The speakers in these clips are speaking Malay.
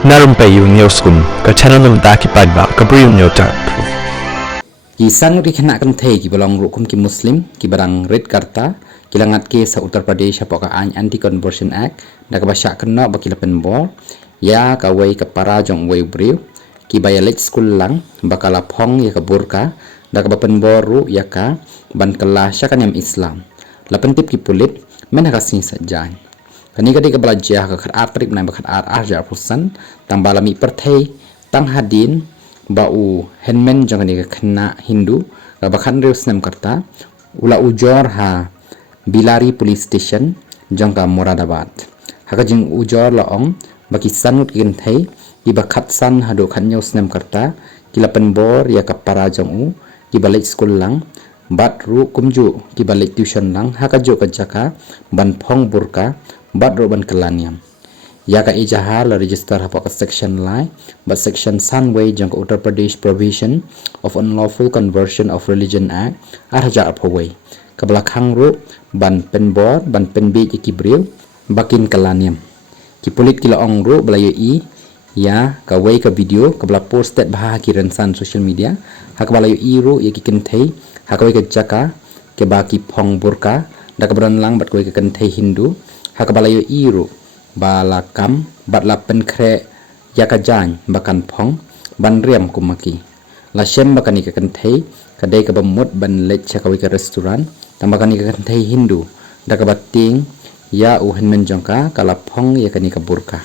Narumpayu Neoskum, ka channel ng Daki Padba, Kabriyo Nyotar. Isan ri kena kan thei ki belong rukum ki muslim ki barang red karta kilangat ke sa Uttar Pradesh apo ka anti conversion act da ka basya kena bakila penbor ya ka wei ka para jong wei briu ki bayalet school lang bakala phong ya ka burka da ka penbor ru ya ka ban kala sya kan Islam la pentip ki pulit men ka sing sajan kani ka di ka belajar ka khat trip nai bakhat ar pusan tang balami perthei tang hadin bau henmen jangan ni kena Hindu bakhan reus nem karta ula ujor ha Bilari police station jangka Moradabad haka jing ujor laong baki sanut kin thai iba khat san hado khan neus nem karta kilapen bor ya kapara jong u ki balik school lang bat ru kumju ki balik tuition lang haka jo ka jaka ban phong burka bat ro ban kelaniam ya ka ijahar la register hapo ka section lai but section sunway jang Uttar Pradesh provision of unlawful conversion of religion act arja apaway kabla khangru ban penbor ban penbi ikibril bakin kalaniam ki pulit kila ongru belayo I ya ka way ka video kabla posted bah ki rensan social media hakbalayo I ru ya ki kenthei hakawai ka jaka ke baki phong burka dakabran lang bat koy ka kenthei Hindu hakbalayo I ru balakam batla penkre yakajan bakan phong ban riam kumaki la shem bakani ka kanthei kadai ka bamut ban let chakawi ka restaurant tambakani ka kanthei Hindu dakabating ya u henmen jongka kala phong yakani ka burka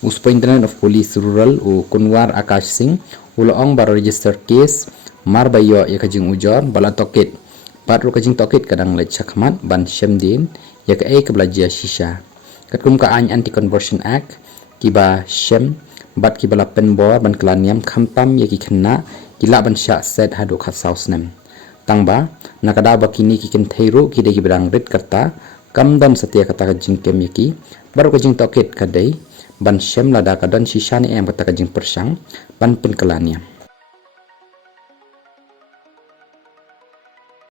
Superintendent of Police Rural u Kunwar Akash Singh uloong baro register case mar bayo yakajing ujor bala tokit patru kajing tokit kadang let chakmat ban shemdin yak ai ka blajia shisha katkum ka anti conversion act kiba shem bat kibala penbor ban kelaniam khamtam yaki khenna kila ban sha set hadu khat sausnem tangba nakada bakini ki ken theiru ki de gibrang red karta kamdam satya kata ka jingkem yaki baru ka jing toket kadai ban shem lada kadan shisha ni em kata ka jing persang ban pen kelaniam